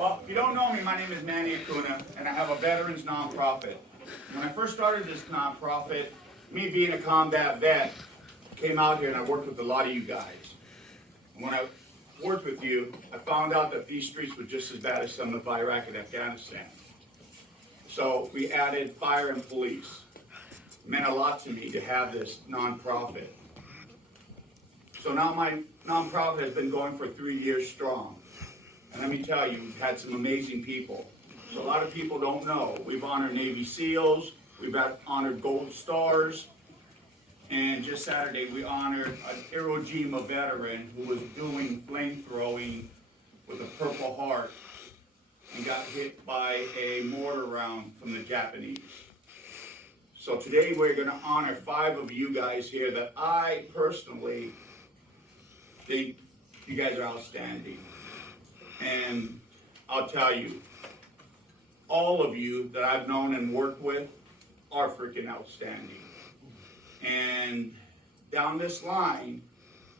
Well, if you don't know me, my name is Manny Acuna, and I have a veterans nonprofit. When I first started this nonprofit, me being a combat vet, came out here and I worked with a lot of you guys. And when I worked with you, I found out that these streets were just as bad as some of Iraq and Afghanistan. So we added fire and police. It meant a lot to me to have this nonprofit. So now my nonprofit has been going for 3 years strong. And let me tell you, we've had some amazing people. So a lot of people don't know. We've honored Navy SEALs, we've honored Gold Stars, and just Saturday we honored an Iwo Jima veteran who was doing flamethrowing with a Purple Heart and got hit by a mortar round from the Japanese. So today we're going to honor 5 of you guys here that I personally think you guys are outstanding. And I'll tell you, all of you that I've known and worked with are freaking outstanding. And down this line,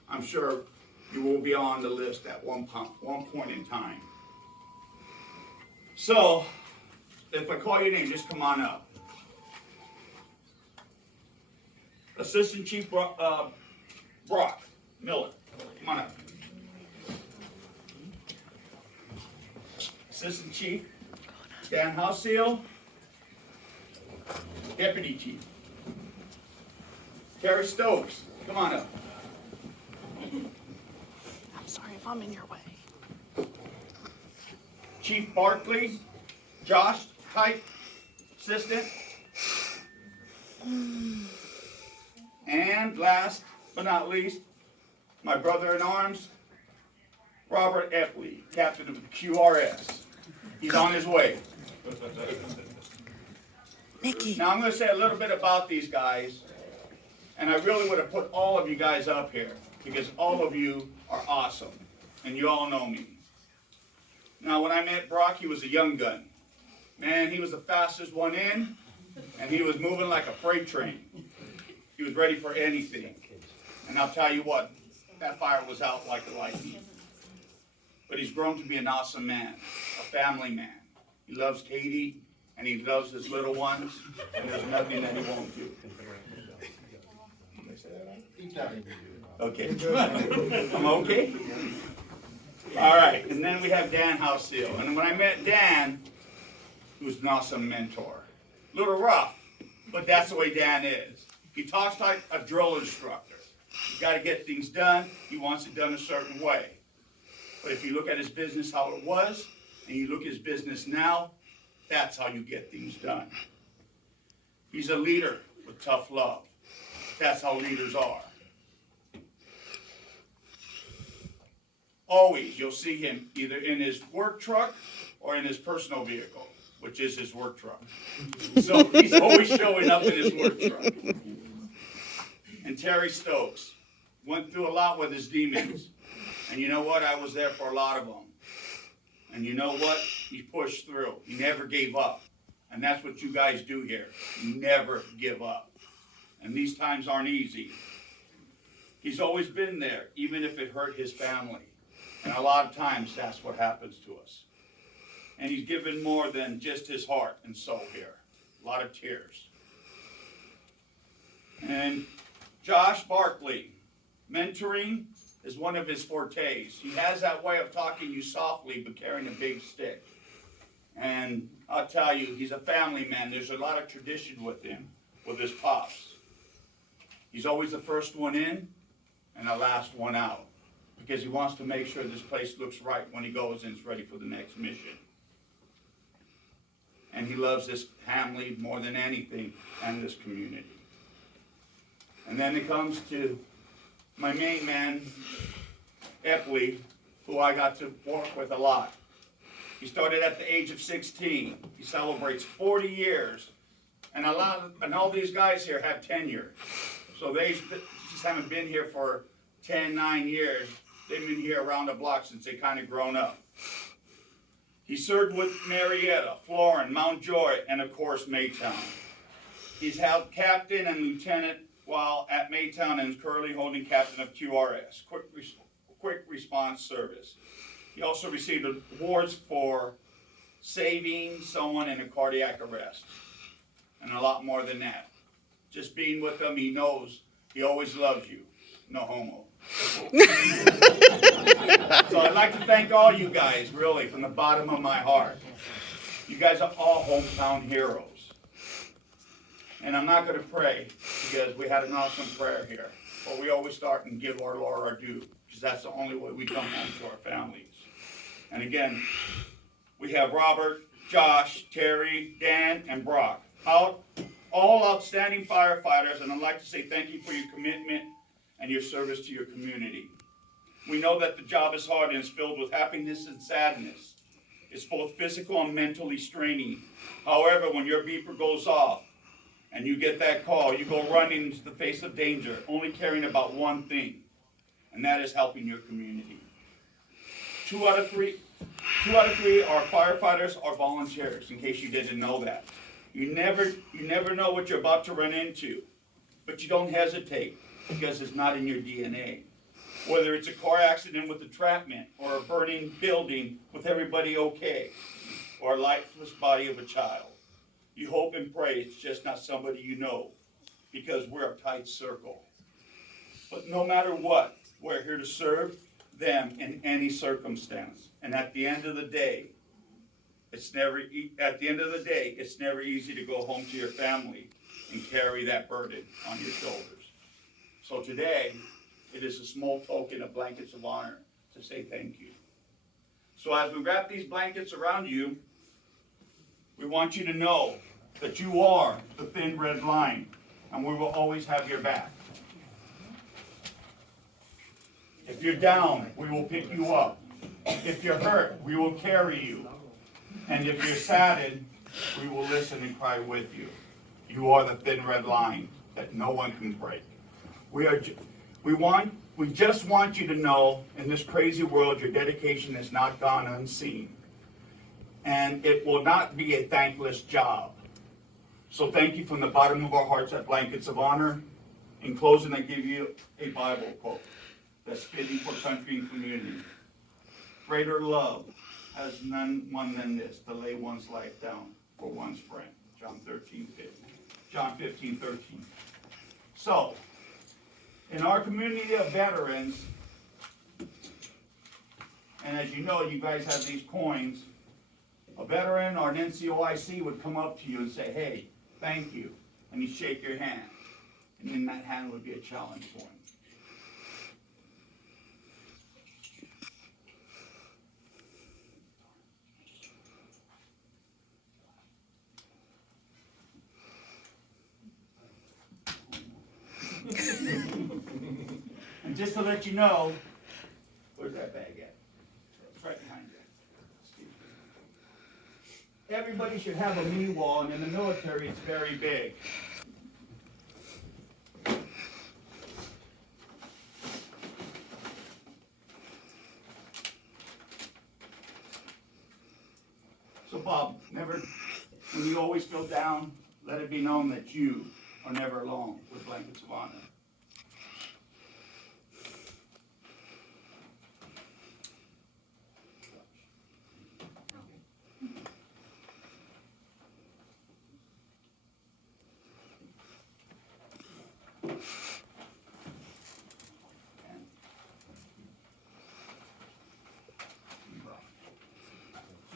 I'm sure you will be on the list at one point in time. So, if I call your name, just come on up. Assistant Chief Brock Miller, come on up. Assistant Chief Dan Houseal, Deputy Chief Terry Stokes, come on up. I'm sorry if I'm in your way. Chief Barclay, Josh Kite, Assistant. And last but not least, my brother in arms, Robert Eppley, Captain of the QRS. He's on his way. Nikki. Now I'm going to say a little bit about these guys, and I really would have put all of you guys up here because all of you are awesome, and you all know me. Now when I met Brock, he was a young gun. Man, he was the fastest one in, and he was moving like a freight train. He was ready for anything. And I'll tell you what, that fire was out like a lightning. But he's grown to be an awesome man, a family man. He loves Katie, and he loves his little ones, and there's nothing that he won't do. Did I say that right? Okay. I'm okay? All right, and then we have Dan Houseal. And when I met Dan, he was an awesome mentor. A little rough, but that's the way Dan is. He talks like a drill instructor. You got to get things done. He wants it done a certain way. But if you look at his business how it was, and you look at his business now, that's how you get things done. He's a leader with tough love. That's how leaders are. Always, you'll see him either in his work truck or in his personal vehicle, which is his work truck. So he's always showing up in his work truck. And Terry Stokes went through a lot with his demons. And you know what? I was there for a lot of them. And you know what? He pushed through. He never gave up. And that's what you guys do here. You never give up. And these times aren't easy. He's always been there, even if it hurt his family. And a lot of times that's what happens to us. And he's given more than just his heart and soul here. A lot of tears. And Josh Barclay, mentoring is one of his fortes. He has that way of talking to you softly but carrying a big stick. And I'll tell you, he's a family man. There's a lot of tradition with him, with his pops. He's always the first one in and the last one out because he wants to make sure this place looks right when he goes and is ready for the next mission. And he loves this family more than anything and this community. And then it comes to my main man, Eppley, who I got to work with a lot. He started at the age of 16. He celebrates 40 years. And all these guys here have tenure. So they just haven't been here for 10, 9 years. They've been here around the block since they kind of grown up. He served with Marietta, Florin, Mount Joy, and of course Maytown. He's held captain and lieutenant while at Maytown and is currently holding captain of QRS, Quick Response Service. He also received awards for saving someone in a cardiac arrest, and a lot more than that. Just being with him, he knows he always loves you. No homo. So I'd like to thank all you guys, really, from the bottom of my heart. You guys are all hometown heroes. And I'm not going to pray because we had an awesome prayer here. But we always start and give our Lord our due, because that's the only way we come home to our families. And again, we have Robert, Josh, Terry, Dan, and Brock. All outstanding firefighters, and I'd like to say thank you for your commitment and your service to your community. We know that the job is hard and is filled with happiness and sadness. It's both physical and mentally straining. However, when your beeper goes off and you get that call, you go running into the face of danger, only caring about one thing, and that is helping your community. Two out of three are firefighters or volunteers, in case you didn't know that. You never know what you're about to run into, but you don't hesitate because it's not in your DNA. Whether it's a car accident with entrapment or a burning building with everybody okay, or a lifeless body of a child, you hope and pray it's just not somebody you know, because we're a tight circle. But no matter what, we're here to serve them in any circumstance. And at the end of the day, it's never easy to go home to your family and carry that burden on your shoulders. So today, it is a small token of blankets of honor to say thank you. So as we wrap these blankets around you, we want you to know that you are the thin red line, and we will always have your back. If you're down, we will pick you up. If you're hurt, we will carry you. And if you're saddened, we will listen and cry with you. You are the thin red line that no one can break. We just want you to know, in this crazy world, your dedication has not gone unseen. And it will not be a thankless job. So thank you from the bottom of our hearts at Blankets of Honor. In closing, I give you a Bible quote that's fitting for country and community. Greater love has none one than this, to lay one's life down for one's friend. John 15:13. So, in our community of veterans, and as you know, you guys have these coins, a veteran or an NCOIC would come up to you and say, hey, thank you, and he'd shake your hand. And in that hand would be a challenge for him. And just to let you know, where's that bag at? It's right behind you. Everybody should have a knee wall, and in the military it's very big. So Bob, when you always feel down, let it be known that you are never alone with Blankets of Honor.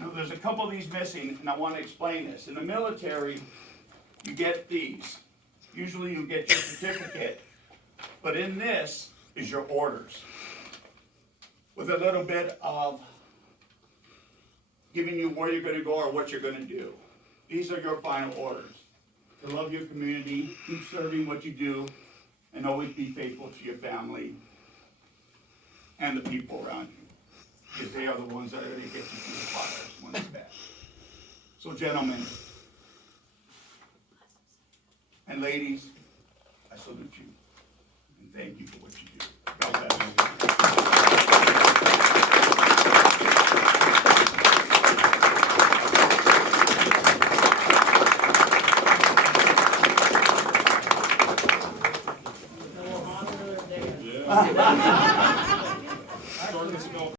Now, there's a couple of these missing, and I want to explain this. In the military, you get these. Usually you get your certificate, but in this is your orders, with a little bit of giving you where you're going to go or what you're going to do. These are your final orders. To love your community, keep serving what you do, and always be faithful to your family and the people around you, because they are the ones that are going to get you through the fires when it's bad. So gentlemen and ladies, I salute you and thank you for what you do. God bless you.